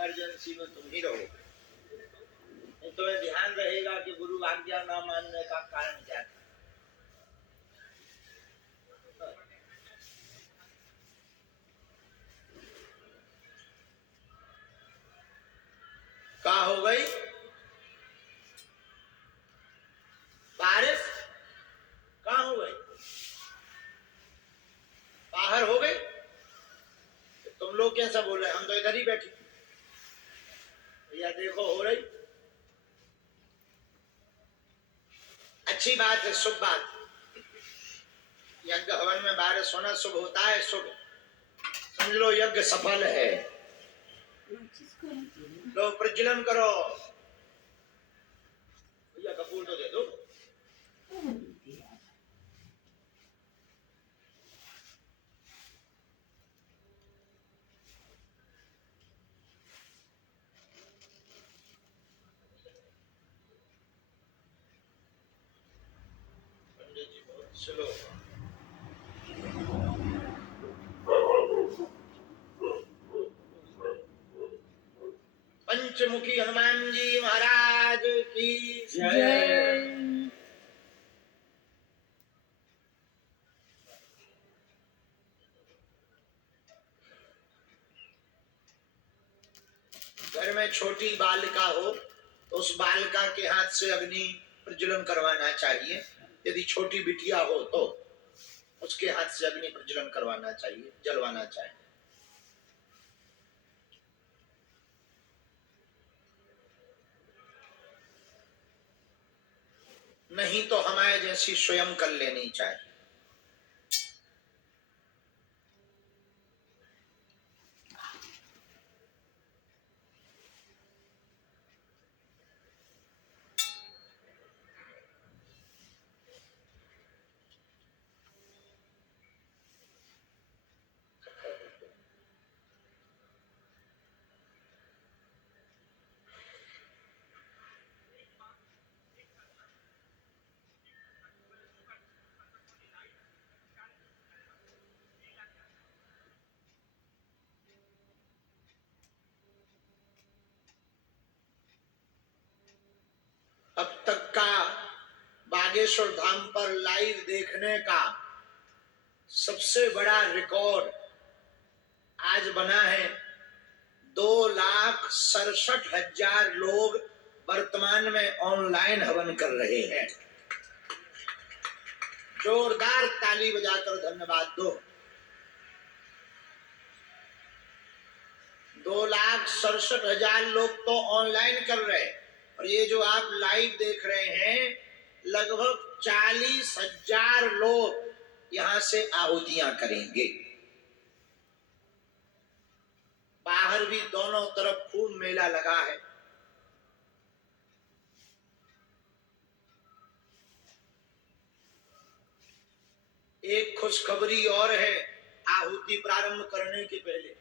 Emergency में तुम ही रहो। तुम्हें ध्यान रहेगा कि गुरु आज्ञा न मानने का कारण क्या था। क्या हो गई बारिश? कहाँ हो गई? बाहर हो गई? तुम लोग कैसा बोल रहे? हम तो इधर ही बैठे। भैया देखो हो रही। अच्छी बात है, शुभ बात। यज्ञ हवन में बारिश होना शुभ होता है, शुभ समझ लो, यज्ञ सफल है। लो प्रज्वलन करो। भैया कपूर तो दे दो। पंडित जी बहुत स्लो। पंचमुखी हनुमान जी महाराज की जय। घर में छोटी बालिका हो तो उस बालिका के हाथ से अग्नि प्रज्वलन करवाना चाहिए। यदि छोटी बिटिया हो तो उसके हाथ से अग्नि प्रज्वलन करवाना चाहिए, जलवाना चाहिए। नहीं तो हमारे जैसी स्वयं कर लेनी चाहिए। अब तक का बागेश्वर धाम पर लाइव देखने का सबसे बड़ा रिकॉर्ड आज बना है। 2,67,000 लोग वर्तमान में ऑनलाइन हवन कर रहे हैं। जोरदार ताली बजाकर धन्यवाद दो। 2,67,000 लोग तो ऑनलाइन कर रहे हैं और ये जो आप लाइव देख रहे हैं लगभग 40,000 लोग यहां से आहुतियां करेंगे। बाहर भी दोनों तरफ खूब मेला लगा है। एक खुशखबरी और है आहुति प्रारंभ करने के पहले।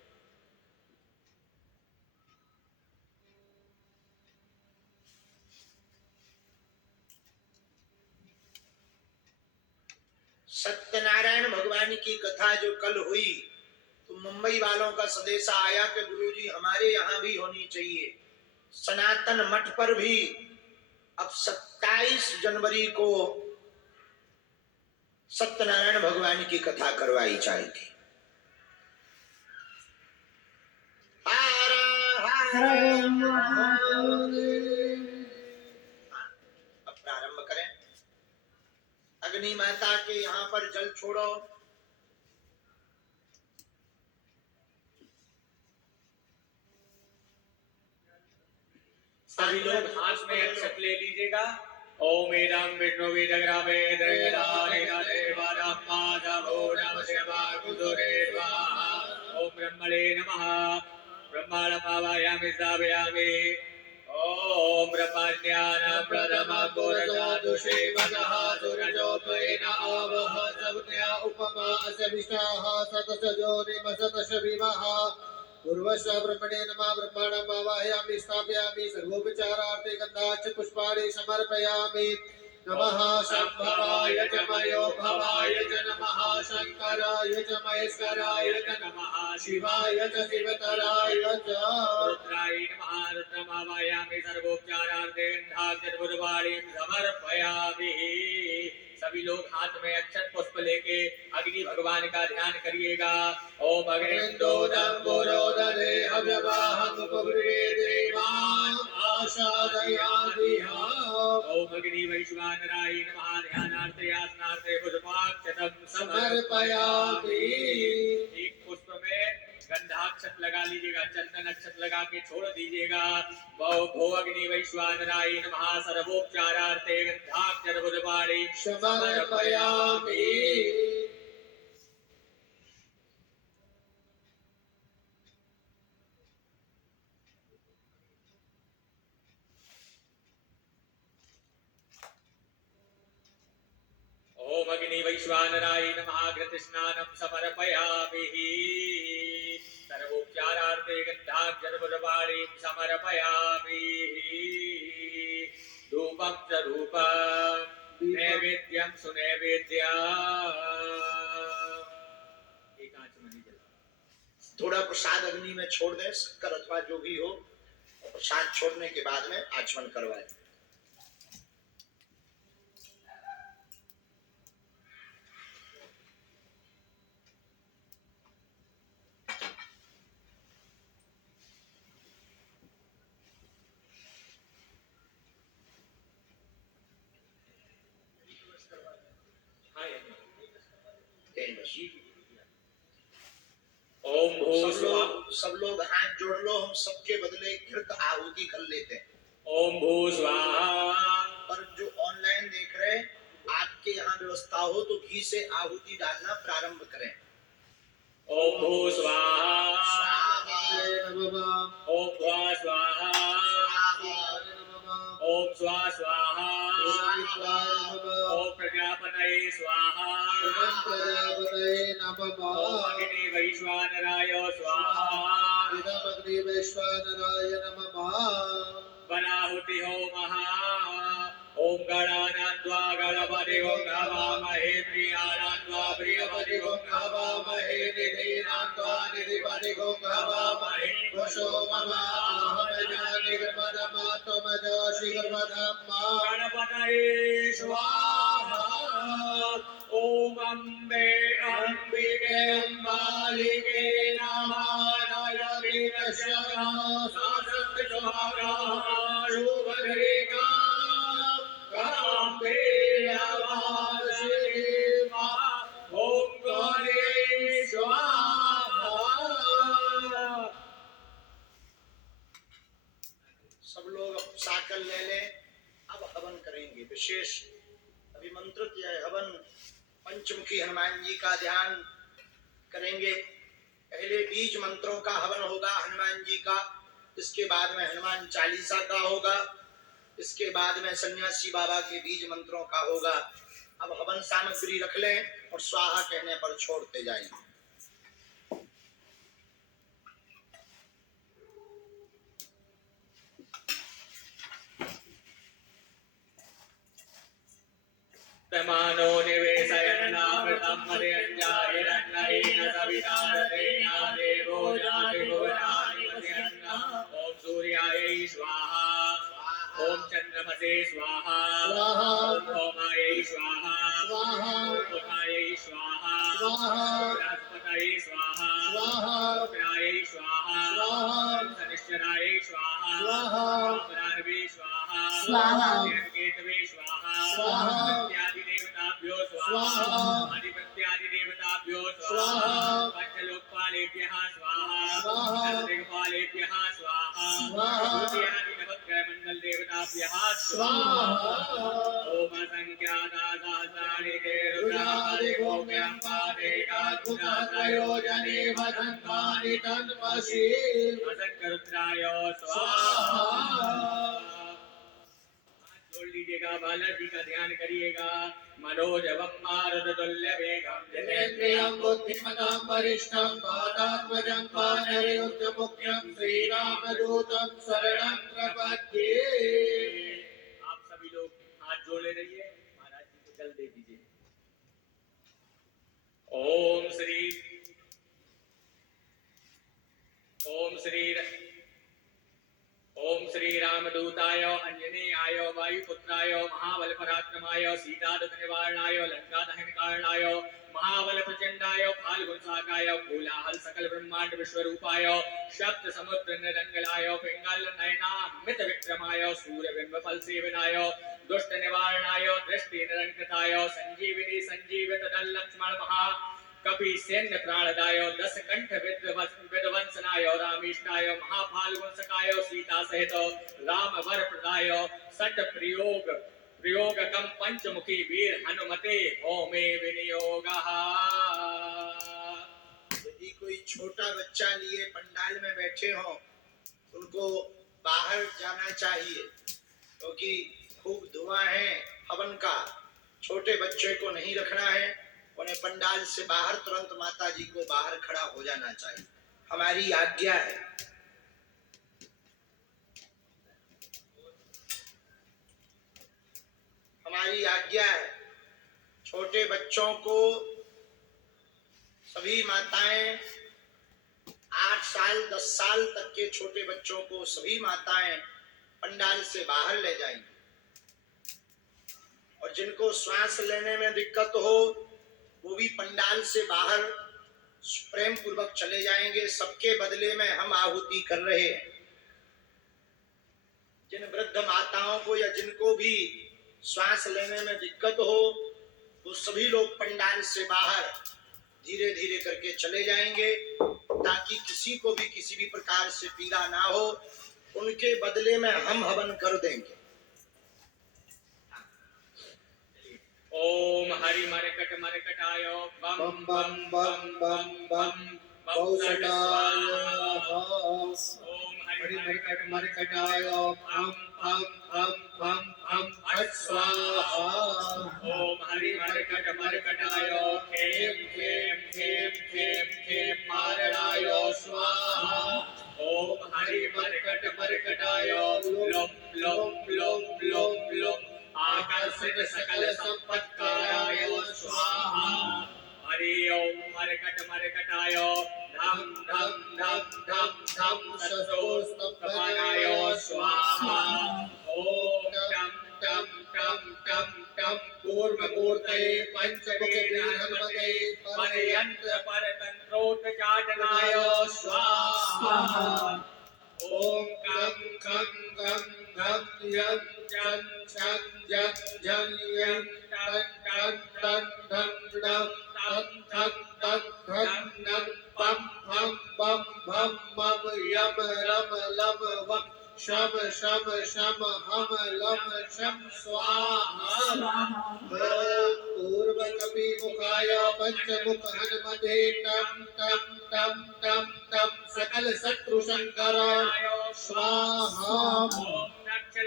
सत्यनारायण भगवान की कथा जो कल हुई तो मुंबई वालों का संदेशा आया कि गुरुजी हमारे यहाँ भी होनी चाहिए। सनातन मठ पर भी अब 27 जनवरी को सत्यनारायण भगवान की कथा करवाई जाएगी। अब प्रारंभ करें। अग्नि माता के यहाँ पर जल छोड़ो। सभी लोग हाथ में अक्षत ले लीजिएगा। ओम एदं विष्णु वेदग्रामे ओम ब्रह्मणे नमः। ब्रह्माणमावायामि स्थापयामि। ओम ब्रह्मज्ञानं प्रथमपुरुषादुषेवतः सूरजोत्वेन आवह सवज्ञा उपमा असविष्टाः सतसजोनिमसतशविमः। पूर्वस्य ब्रह्मणे नमः। ब्रह्माणमावाहयामि स्थापयामि। सर्वोपचारार्थे गन्धाच्च पुष्पाणि समर्पयामि। नमः संभवाय च मयो भवाय च नमः शंकराय च महेश्वराय च नमः शिवाय च शिवतराय च रुद्राय नमः रुद्रमावायामि सर्वोपचारार्थे गंधाक्षतबुधवाणीं समर्पयामि। सभी लोग हाथ में अक्षत पुष्प लेके अग्नि भगवान का ध्यान करिएगा। ओम अग्निंदोदम पुरोदरे हव्यवाहं कुब्रे देवान् आशादयादिहा ओम अग्नि वैश्वानराय नमः ध्यानार्थे आसनार्थे पुष्पाक्षतं समर्पयामि। एक पुष्प में गंधाक्षत लगा लीजिएगा, चंदन अक्षत लगा के छोड़ दीजिएगा। भो अग्नि वैश्वानराय नमः सर्वोपचारार्थे गंधाक्षत बुधवाणी समर्पयामि। ओम अग्नि वैश्वानराय नमः घृत स्नानं समर्पयामि। सर्वोपचारार्थे गंधाक्षत बुधवाणी समर्पयामि। धूपं च धूपं नैवेद्यं सुनैवेद्यम्। एक आचमनी जला थोड़ा प्रसाद अग्नि में छोड़ दें, शक्कर अथवा जो भी हो। प्रसाद छोड़ने के बाद में आचमन करवाएं। ओम भू सब लोग हाथ जोड़ लो, हम सबके बदले घृत आहुति कर लेते हैं। ओम भू स्वाहा। पर जो ऑनलाइन देख रहे हैं, आपके यहाँ व्यवस्था हो तो घी से आहुति डालना प्रारंभ करें। ओम भू स्वाहा। नमः ओम भ्वा स्वाहा। ओम स्वा स्वाहा। ओम प्रजापतये स्वाहा। प्रजापतये नमः। ओम अग्नि वैश्वानराय स्वाहा। इदमग्नि वैश्वानराय नमः। वनाहुति होमः। ओम गणानान्त्वा गणपतिगुं हवामहे प्रियाणान्त्वा प्रियपतिगुं हवामहे निधीनान्त्वा निधिपतिगुं हवामहे वशो मम अहमजानिर्पदमात्मजाशिगर्वधम्मा गणपतये स्वाहा। ओम अम्बे अम्बिके अम्बालिके नमः। सब लोग साकल ले लें। अब हवन करेंगे। विशेष अभिमंत्रित यह हवन पंचमुखी हनुमान जी का ध्यान करेंगे। पहले बीज मंत्रों का हवन होगा हनुमान जी का, इसके बाद में हनुमान चालीसा का होगा, इसके बाद में सन्यासी बाबा के बीज मंत्रों का होगा। अब हवन सामग्री रख लें और स्वाहा कहने पर छोड़ते जाएं। तमानो निवेशयन् नामृतं मर्यञ्जाहिरन्नरेण सवितारतेन देवो जाति भुवनानि पश्यन्। ओम सूर्यायै स्वाहा। ओम चन्द्रमसे स्वाहा। ओम भौमायै स्वाहा। ओम बुधायै स्वाहा। बृहस्पतये स्वाहा। शुक्रायै स्वाहा। शनिश्चरायै स्वाहा। राहवे स्वाहा। केतवे स्वाहा। देवताभ्यो स्वाहा। अधिपत्यादि देवताभ्यो स्वाहा। पंचलोकपालेभ्यः स्वाहा। दिग्पालेभ्यः स्वाहा। द्वितीयादि नवग्रह मंडल देवताभ्यः स्वाहा। ओम असंख्याता सहस्राणि ते रुद्रादिगोप्यं पादेकात्मत्रयोजने वदन्तानि तन्मसि असंख्यरुद्राय स्वाहा। जोड़ लीजिएगा। बालाजी का ध्यान करिएगा। मनोजवम मारुततुल्य वेगम जितेन्द्रियं बुद्धिमतां वरिष्ठं वातात्मजं वानरयुद्धमुख्यं श्रीरामदूतं शरणं प्रपद्ये। आप सभी लोग हाथ जोड़े रहिए। जल दे दीजिए। ओम श्री रामदूताय अंजनेयाय वायुपुत्राय महाबल पराक्रमाय सीतादुत निवारणाय लंका दहन कारणाय महाबल प्रचंडाय फाल्गुन साकाय कोलाहल सकल ब्रह्मांड विश्वरूपाय शब्द समुद्र निरंगलाय पिंगल नयनामित विक्रमाय सूर्यबिंब फल सेवनाय दुष्ट निवारणाय दृष्टि निरंकृताय संजीविनी संजीवित दल लक्ष्मण महा कपि सैन्य प्राणदाय दस कंठ विध्वंसनाय रामीष्टाय महाफाल्गुन सकाय सीता सहित राम वर प्रदाय सट प्रयोग कम पंचमुखी वीर हनुमते होमे विनियोगः। यदि कोई छोटा बच्चा लिए पंडाल में बैठे हो उनको बाहर जाना चाहिए, क्योंकि खूब धुआं है हवन का। छोटे बच्चे को नहीं रखना है, उन्हें पंडाल से बाहर तुरंत माता जी को बाहर खड़ा हो जाना चाहिए, हमारी आज्ञा है। हमारी आज्ञा है। छोटे बच्चों को सभी माताएं 8 साल 10 साल तक के छोटे बच्चों को सभी माताएं पंडाल से बाहर ले जाएंगी, और जिनको श्वास लेने में दिक्कत हो वो भी पंडाल से बाहर प्रेम पूर्वक चले जाएंगे। सबके बदले में हम आहुति कर रहे हैं। जिन वृद्ध माताओं को या जिनको भी श्वास लेने में दिक्कत हो वो सभी लोग पंडाल से बाहर धीरे धीरे करके चले जाएंगे, ताकि किसी को भी किसी भी प्रकार से पीड़ा ना हो। उनके बदले में हम हवन कर देंगे। ओम हरि मरकटाय बम बम बम बम बम बम बहुसटाय ओम हरि मरकटाय हम फट स्वाहा। ओम हरि मरकटाय खेम खेम खेम खेम खेम मारणाय स्वाहा। ओम हरि मरकटाय लोम लोम लोम लोम लोम आकर्षित सकल संपत्काराय स्वाहा। हरि ओम मरकटाय धम धम धम धम धम शस्त्रोस्तपनाय स्वाहा। ओम टम टम टम टम टम कूर्ममूर्तये पंचमुखीहनुमते परयंत्र परतंत्रोत्चाटनाय स्वाहा। ओम कं खं गं घं यं चं छं जं झं यं टं टं टं धं डं तं थं तं धं नं पं फं बं भं मम यम रम लम वं शम शम शम हम लम शम स्वाहा। पूर्व कपि मुखाय पंचमुख हनुमते टं टं टं टं टं सकल शत्रु शंकराय स्वाहा।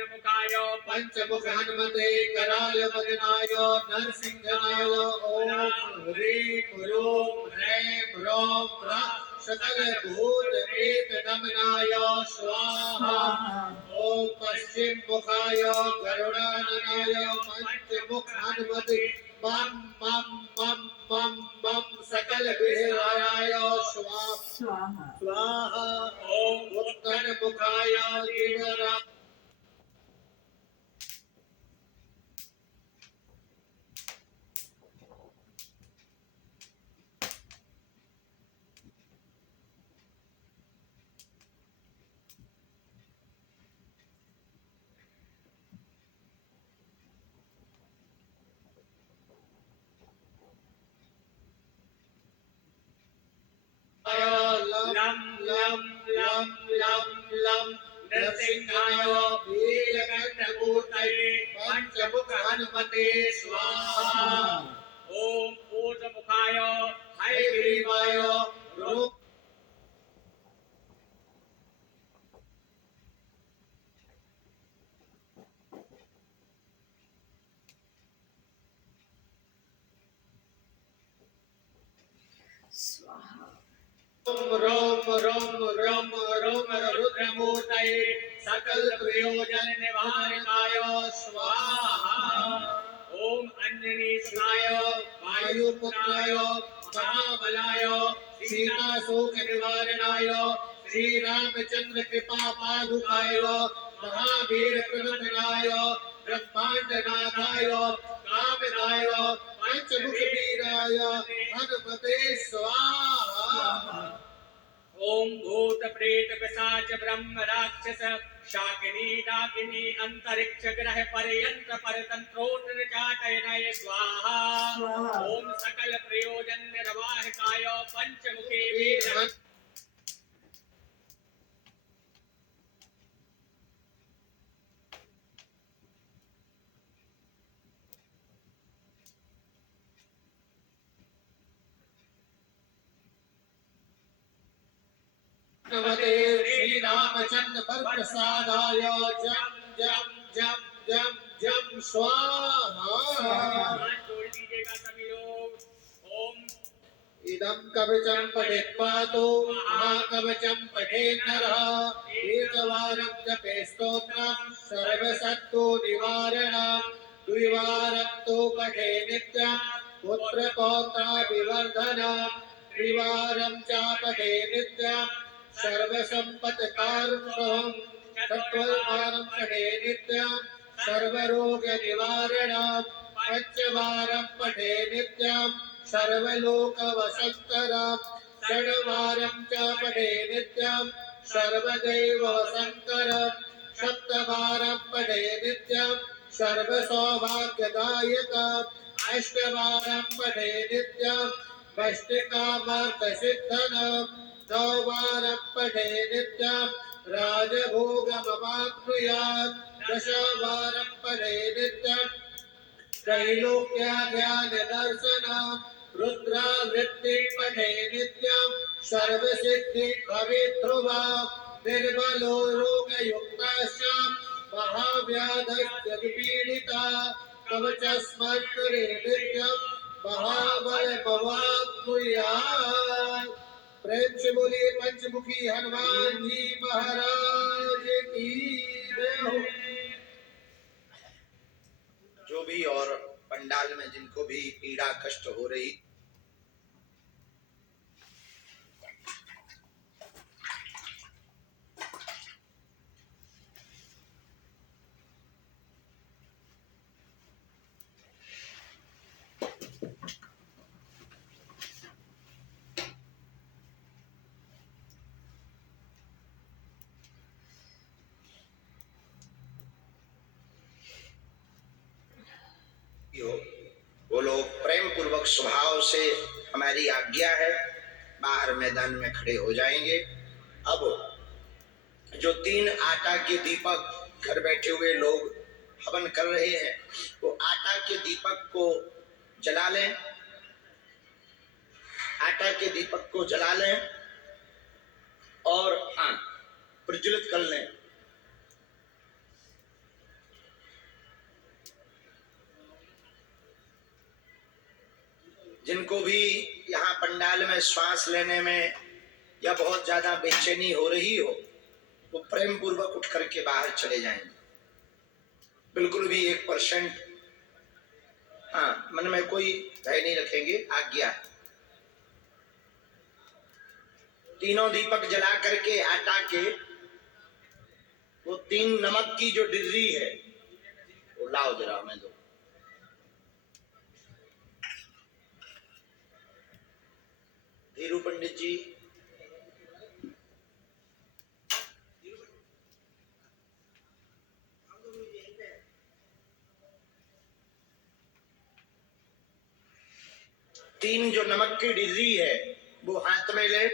मुखाय पंचमुख हनुमते कराल वदनाय नरसिंहाय ओम ह्रीं ह्रूं ह्रैं ह्रौं ह्रः सकल भूत प्रेत दमनाय स्वाहा। ओम पश्चिम मुखाय गरुडाननाय पंचमुख हनुमते मम मम मम मम मम सकल विहराय स्वाहा स्वाहा। ओम उत्तर मुखाय दिवरा लम लम लम लम लम नरसिंहाय नीलकंठमूर्तये पंचमुख हनुमते स्वाहा। ओम ऊर्ध्वमुखाय हयग्रीवाय रूप रोम रोम रोम रोम रुद्रमूर्तये सकल प्रयोजन निवारणाय स्वाहा। ओम अन्यनीसुताय वायुपुत्राय महाबलाय सीताशोक निवारणाय श्रीरामचंद्र कृपा पादुकाय महावीर प्रवतनाय ब्रह्मांडनाथाय कामदाय पंचमुख वीराय हनुमते स्वाहा। ओम भूत प्रेत पिशाच ब्रह्म राक्षस शाकिनी डाकिनी अंतरिक्ष ग्रह पर्यंत परतंत्रोत्र चाटयनय स्वाहा। ओम सकल प्रयोजन निर्वाहकाय पंचमुखे वीर नमते श्री रामचंद्र पर प्रसादाय जम जम जम जम जम स्वाहा। हाथ जोड़ दीजिएगा सभी लोग। ओम इदं कवचं पठित्वा तो महाकवचं पठेत् नरः एकवारं जपे स्तोत्रं सर्वसत्तु निवारणं द्विवारं तु पठे नित्यं पुत्रपौत्राभिवर्धनं त्रिवारं च पठे नित्यं सर्वसम्पत्कारणं चत्वारं पठे नित्यं सर्वरोगनिवारणं पंचवारं पठे नित्यं सर्वलोकवसंकरं षड्वारं च पठे नित्यं सर्वदैववसंकरं सप्तवारं पठे नित्यं सर्वसौभाग्यदायकम् अष्टवारं पठे नित्यं वष्टिकामार्थसिद्धनं नववारं पठे नित्यं राजभोगमवाप्नुयात् दशवारं पठे नित्यं त्रैलोक्यज्ञानदर्शनं रुद्रावृत्ति पठे नित्यं सर्वसिद्धि भवेत् ध्रुवा निर्बलो रोगयुक्तश्च महाव्याधस्य विपीडिता कवचस्मत्कुरे नित्यं महाबलमवाप्नुयात्। प्रेम से बोलिए पंचमुखी हनुमान जी महाराज की जय हो। जो भी और पंडाल में जिनको भी पीड़ा कष्ट हो रही हो, वो लोग प्रेम पूर्वक स्वभाव से हमारी आज्ञा है बाहर मैदान में खड़े हो जाएंगे। अब जो 3 आटा के दीपक घर बैठे हुए लोग हवन कर रहे हैं वो आटा के दीपक को जला लें, आटा के दीपक को जला लें और प्रज्वलित कर लें। जिनको भी यहाँ पंडाल में श्वास लेने में या बहुत ज्यादा बेचैनी हो रही हो वो प्रेम पूर्वक उठ करके बाहर चले जाएंगे। बिल्कुल भी 1% मन में कोई भय नहीं रखेंगे, आज्ञा है। तीनों दीपक जला करके आटा के वो 3 नमक की जो डिर्री है वो लाओ जरा हमें दो। धीरू पंडित जी तीन जो नमक की डिर्री है वो हाथ में ले,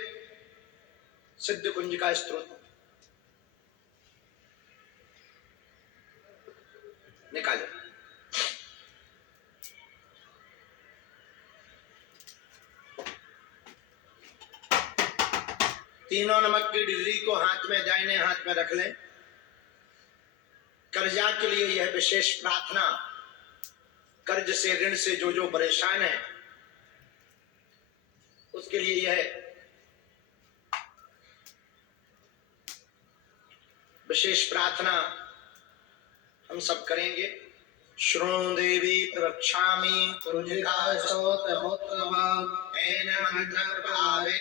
सिद्ध कुंज का स्त्रोत निकाले। तीनों नमक की डिर्री को हाथ में दाहिने हाथ में रख लें। कर्जा के लिए यह विशेष प्रार्थना, कर्ज से ऋण से जो परेशान है उसके लिए यह विशेष प्रार्थना हम सब करेंगे। श्रों देवी प्रवक्ष्यामि कुंजिकास्तोत्रमुत्तमम् एन मंत्र प्रभावे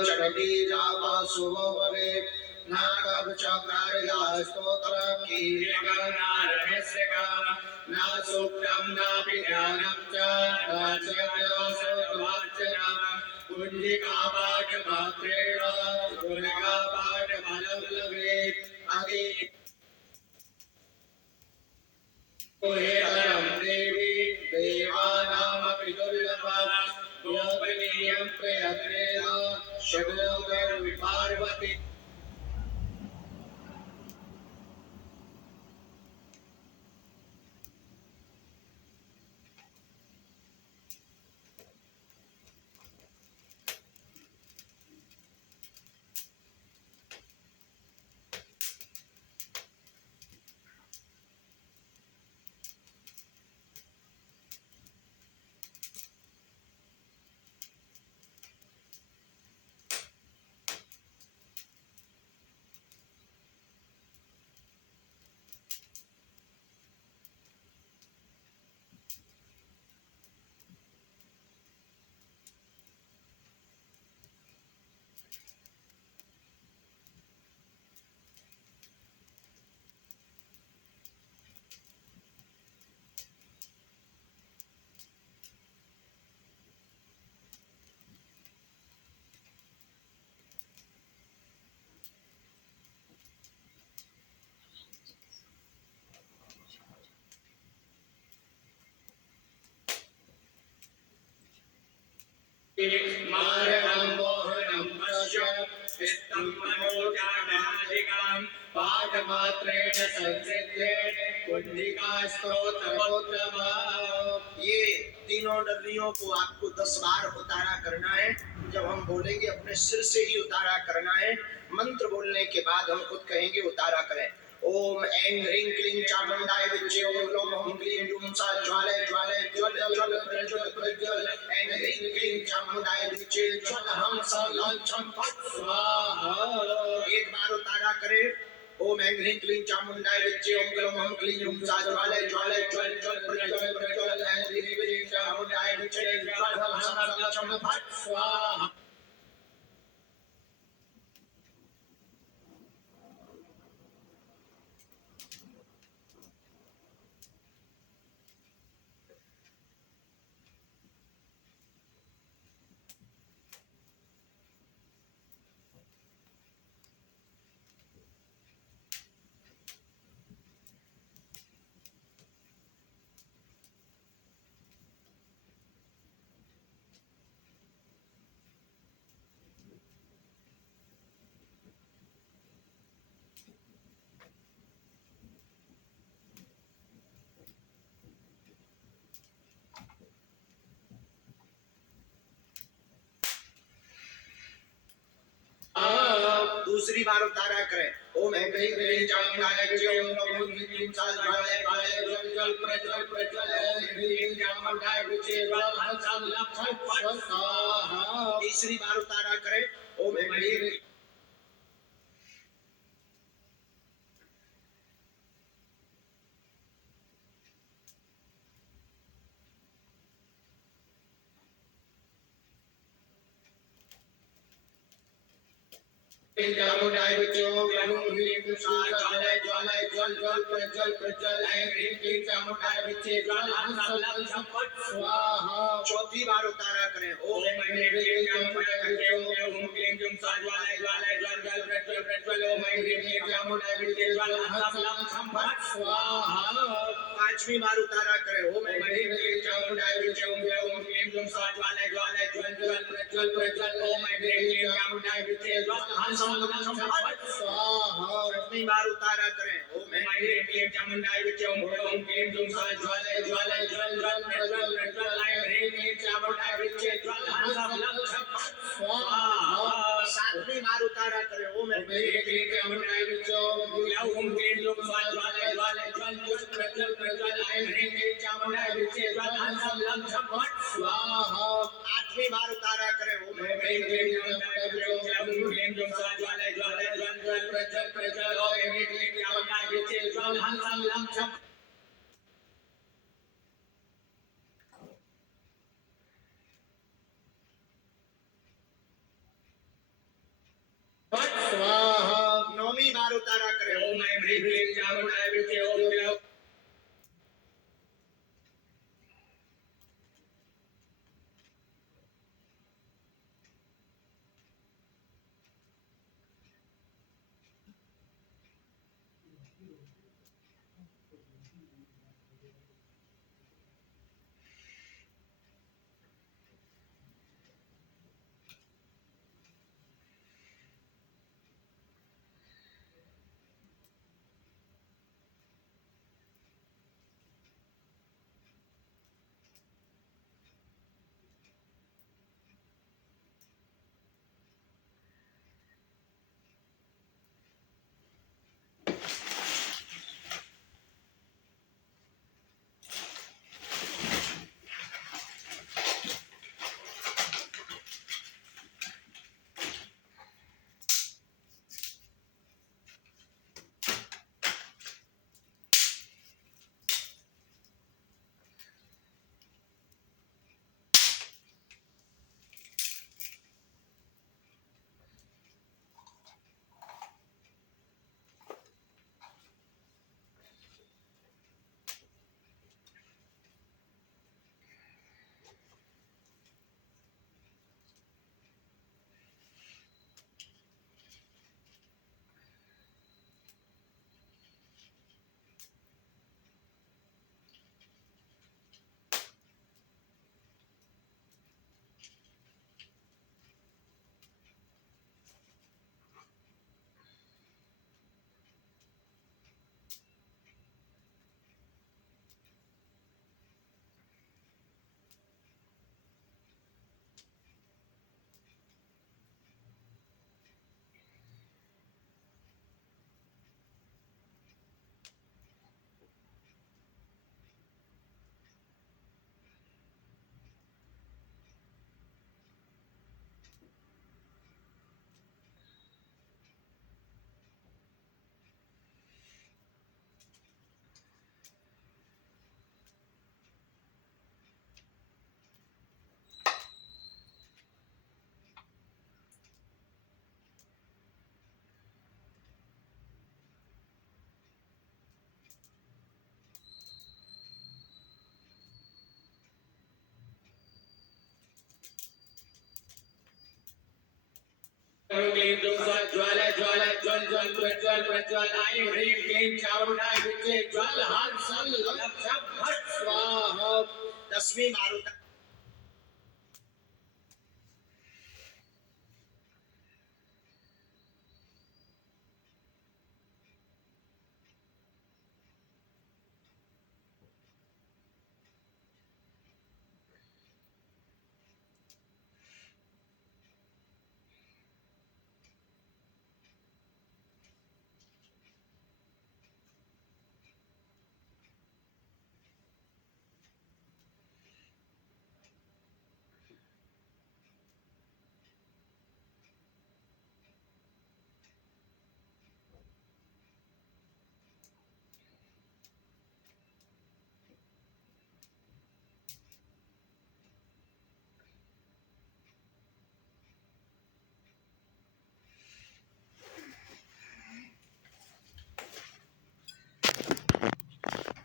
चंडी जापा सुभो भवे नाकब चक्रार्या स्तोत्रम कीर्तनारहस्यका न सूक्तम नापि ध्यानं च नाचर्योऽसोतवाच्यना कुञ्जिकापाठमात्रेण दुर्गापाठफलं लभेत् अति गुहेतरं देवी देवानामपि दुर्लभम् गोपनीयं प्रयत्नेन शिवोगर्वि पार्वती मारणं मोहनं पश्य चित्तं मनोजानाधिकां पाठमात्रेण संसिद्धे कुंजिकास्तोत्रमुत्तमा ये तीनों डर्रियों को आपको 10 बार उतारा करना है। जब हम बोलेंगे अपने सिर से ही उतारा करना है। मंत्र बोलने के बाद हम खुद कहेंगे उतारा करें। ओम ऐं ह्रीं क्लीं चामुंडाय विद्महे ओम ग्लौं ह्रीं क्लीं ह्रूं सा ज्वालय ज्वालय ज्वल ज्वल प्रज्वल प्रज्वल ऐं ह्रीं क्लीं चामुंडाय विद्महे ज्वल हम सा लक्षम फट स्वाहा। एक बार उतारा करें। ओम ऐं ह्रीं क्लीं चामुंडाय विद्महे ओम ग्लौं ह्रीं क्लीं ह्रूं सा ज्वालय ज्वालय ज्वल ज्वल प्रज्वल प्रज्वल ऐं ह्रीं क्लीं चामुंडाय विद्महे ज्वल हम सा लक्षम फट स्वाहा। दूसरी बार उतारा करें। ओम ऐं ह्रीं क्लीं चामुंडाय विद्महे ओम ग्लौं ह्रीं क्लीं सा ज्वालय ज्वालय ज्वल ज्वल प्रज्वल प्रज्वल ऐं ह्रीं क्लीं चामुंडाय विद्महे ज्वल हम सा लक्षम फट स्वाहा। तीसरी बार उतारा करें। ओम ऐं ह्रीं चामुंडाय विचे ओम ह्रीं क्लीं ज्वालाय ज्वालाय ज्वल ज्वल प्रज्वल प्रज्वल ऐं ह्रीं क्लीं चामुंडाय विचे ज्वल हंस हंस झपट स्वाहा। चौथी बार उतारा करें ओम ऐं ह्रीं क्लीं चामुंडाय विचे ओम क्लीं जुं सा ज्वालाय ज्वालाय ज्वल ज्वल प्रज्वल प्रज्वल ओम ऐं ह्रीं क्लीं चामुंडाय विचे ज्वल हंस हंस झपट स्वाहा। पांचवी बार उतारा करें ओम ऐं ह्रीं क्लीं चामुंडाय विचे ओम क्लीं जुं सा ज्वालाय ज्वालाय ज्वल ज्वल प्रज्वल प्रज्वल ओम ऐं ह्रीं क्लीं चामुंडाय विचे ज्वल हंस हंस झपट स्वाहा। छठवीं बार उतारा करें ओम ऐं ह्रीं क्लीं चामुंडाय विचे ओम क्लीं जुं सा ज्वालाय ज्वालाय ज्वल ज्वल प्रज्वल प्रज्वल ऐं ह्रीं क्लीं चामुंडाय विचे ज्वल हंस हंस झपट स्वाहा। सातवीं बार उतारा करें ओम ओम ह्रीं क्लीं चामुंडाय विचे ओम क्लीं जुं सा ज्वालाय ज्वालाय ज्वल ज्वल प्रज्वल प्रज्वल ऐं ह्रीं क्लीं चामुंडाय विचे ज्वल हंस हंस झपट स्वाहा। आठवीं बार उतारा करें ओम ओम ह्रीं क्लीं चामुंडाय विचे ओम क्लीं जुं सा ज्वालाय ज्वालाय ज्वल ज्वल प्रज्वल प्रज्वल ऐं ह्रीं क्लीं चामुंडाय विचे ज्वल हंस हंस झपट स्वाहा। नौवीं बार उतारा करें ओम ऐं ह्रीं क्लीं चामुंडाय विचे ओम ओम क्लीं जुं सा ज्वालाय ज्वालाय ज्वल ज्वल प्रज्वल प्रज्वल ऐं ह्रीं क्लीं चामुंडाय विचे ज्वल हंस हंस झपट स्वाहा। 10वीं बार उतारा